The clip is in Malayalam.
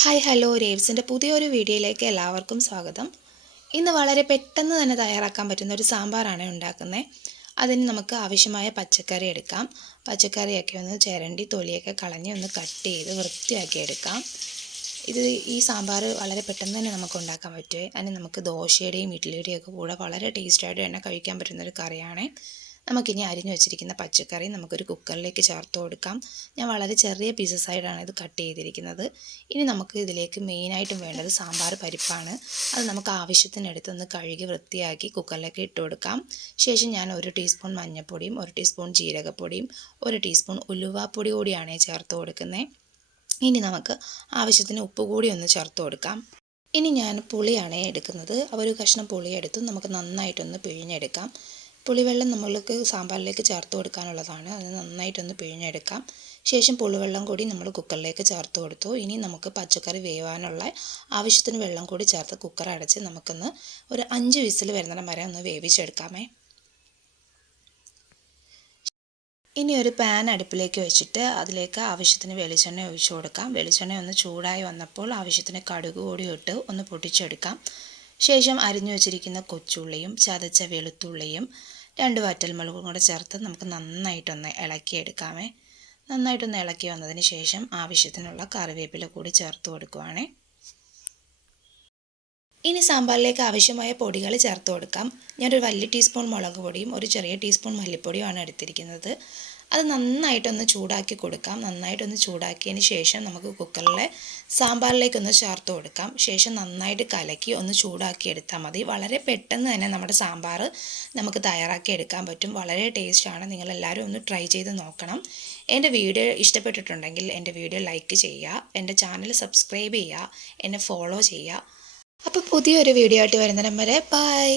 ഹായ് ഹലോ രേവ്സിൻ്റെ പുതിയൊരു വീഡിയോയിലേക്ക് എല്ലാവർക്കും സ്വാഗതം. ഇന്ന് വളരെ പെട്ടെന്ന് തന്നെ തയ്യാറാക്കാൻ പറ്റുന്ന ഒരു സാമ്പാറാണ് ഉണ്ടാക്കുന്നത്. അതിന് നമുക്ക് ആവശ്യമായ പച്ചക്കറി എടുക്കാം. പച്ചക്കറിയൊക്കെ ഒന്ന് ചിരണ്ടി തൊലിയൊക്കെ കളഞ്ഞ് ഒന്ന് കട്ട് ചെയ്ത് വൃത്തിയാക്കി എടുക്കാം. ഈ സാമ്പാർ വളരെ പെട്ടെന്ന് തന്നെ നമുക്ക് ഉണ്ടാക്കാൻ പറ്റുമേ. അതിന് നമുക്ക് ദോശയുടെയും ഇഡ്ഡലിയുടെയും ഒക്കെ കൂടെ വളരെ ടേസ്റ്റായിട്ട് തന്നെ കഴിക്കാൻ പറ്റുന്നൊരു കറിയാണ്. നമുക്കിനി അരിഞ്ഞു വെച്ചിരിക്കുന്ന പച്ചക്കറി നമുക്കൊരു കുക്കറിലേക്ക് ചേർത്ത് കൊടുക്കാം. ഞാൻ വളരെ ചെറിയ പീസസ് ആയിട്ടാണ് ഇത് കട്ട് ചെയ്തിരിക്കുന്നത്. ഇനി നമുക്ക് ഇതിലേക്ക് മെയിനായിട്ടും വേണ്ടത് സാമ്പാർ പരിപ്പാണ്. അത് നമുക്ക് ആവശ്യത്തിനെടുത്തൊന്ന് കഴുകി വൃത്തിയാക്കി കുക്കറിലേക്ക് ഇട്ട് കൊടുക്കാം. ശേഷം ഞാൻ 1 ടീസ്പൂൺ മഞ്ഞൾപ്പൊടിയും 1 ടീസ്പൂൺ ജീരകപ്പൊടിയും 1 ടീസ്പൂൺ ഉലുവാപ്പൊടി കൂടിയാണ് ചേർത്ത് കൊടുക്കുന്നത്. ഇനി നമുക്ക് ആവശ്യത്തിന് ഉപ്പ് കൂടി ഒന്ന് ചേർത്ത് കൊടുക്കാം. ഇനി ഞാൻ പുളിയാണ് എടുക്കുന്നത്. ഒരു കഷ്ണം പുളി എടുത്ത് നമുക്ക് നന്നായിട്ടൊന്ന് പിഴിഞ്ഞെടുക്കാം. പുളിവെള്ളം നമ്മൾക്ക് സാമ്പാറിലേക്ക് ചേർത്ത് കൊടുക്കാനുള്ളതാണ്. അത് നന്നായിട്ടൊന്ന് പിഴിഞ്ഞെടുക്കാം. ശേഷം പുളിവെള്ളം കൂടി നമ്മൾ കുക്കറിലേക്ക് ചേർത്ത് കൊടുത്തു. ഇനി നമുക്ക് പച്ചക്കറി വേവാനുള്ള ആവശ്യത്തിന് വെള്ളം കൂടി ചേർത്ത് കുക്കർ അടച്ച് നമുക്കൊന്ന് ഒരു 5 വിസിൽ വരുന്നിടം വരെ ഒന്ന് വേവിച്ചെടുക്കാമേ. ഇനി ഒരു പാൻ അടുപ്പിലേക്ക് വെച്ചിട്ട് അതിലേക്ക് ആവശ്യത്തിന് വെളിച്ചെണ്ണ ഒഴിച്ചു കൊടുക്കാം. വെളിച്ചെണ്ണ ഒന്ന് ചൂടായി വന്നപ്പോൾ ആവശ്യത്തിന് കടുക് കൂടി ഇട്ട് ഒന്ന് പൊട്ടിച്ചെടുക്കാം. ശേഷം അരിഞ്ഞു വെച്ചിരിക്കുന്ന കൊച്ചുള്ളിയും ചതച്ച വെളുത്തുള്ളിയും 2 വറ്റൽമുളകും കൂടെ ചേർത്ത് നമുക്ക് നന്നായിട്ടൊന്ന് ഇളക്കിയെടുക്കാമേ. നന്നായിട്ടൊന്ന് ഇളക്കി വന്നതിന് ശേഷം ആവശ്യത്തിനുള്ള കറിവേപ്പില കൂടി ചേർത്ത് കൊടുക്കുവാണേ. ഇനി സാമ്പാറിലേക്ക് ആവശ്യമായ പൊടികൾ ചേർത്ത് കൊടുക്കാം. ഞാനൊരു വലിയ ടീസ്പൂൺ മുളക് പൊടിയും ഒരു ചെറിയ ടീസ്പൂൺ മല്ലിപ്പൊടിയുമാണ് എടുത്തിരിക്കുന്നത്. അത് നന്നായിട്ടൊന്ന് ചൂടാക്കി കൊടുക്കാം. നന്നായിട്ടൊന്ന് ചൂടാക്കിയതിന് ശേഷം നമുക്ക് കുക്കറിലെ സാമ്പാറിലേക്കൊന്ന് ചേർത്ത് കൊടുക്കാം. ശേഷം നന്നായിട്ട് കലക്കി ഒന്ന് ചൂടാക്കി എടുത്താൽ മതി. വളരെ പെട്ടെന്ന് തന്നെ നമ്മുടെ സാമ്പാർ നമുക്ക് തയ്യാറാക്കി എടുക്കാൻ പറ്റും. വളരെ ടേസ്റ്റാണ്. നിങ്ങളെല്ലാവരും ഒന്ന് ട്രൈ ചെയ്ത് നോക്കണം. എൻ്റെ വീഡിയോ ഇഷ്ടപ്പെട്ടിട്ടുണ്ടെങ്കിൽ എൻ്റെ വീഡിയോ ലൈക്ക് ചെയ്യുക, എൻ്റെ ചാനൽ സബ്സ്ക്രൈബ് ചെയ്യുക, എന്നെ ഫോളോ ചെയ്യുക. അപ്പോൾ പുതിയൊരു വീഡിയോ ആയിട്ട് വരുന്നിടം വരെ ബൈ.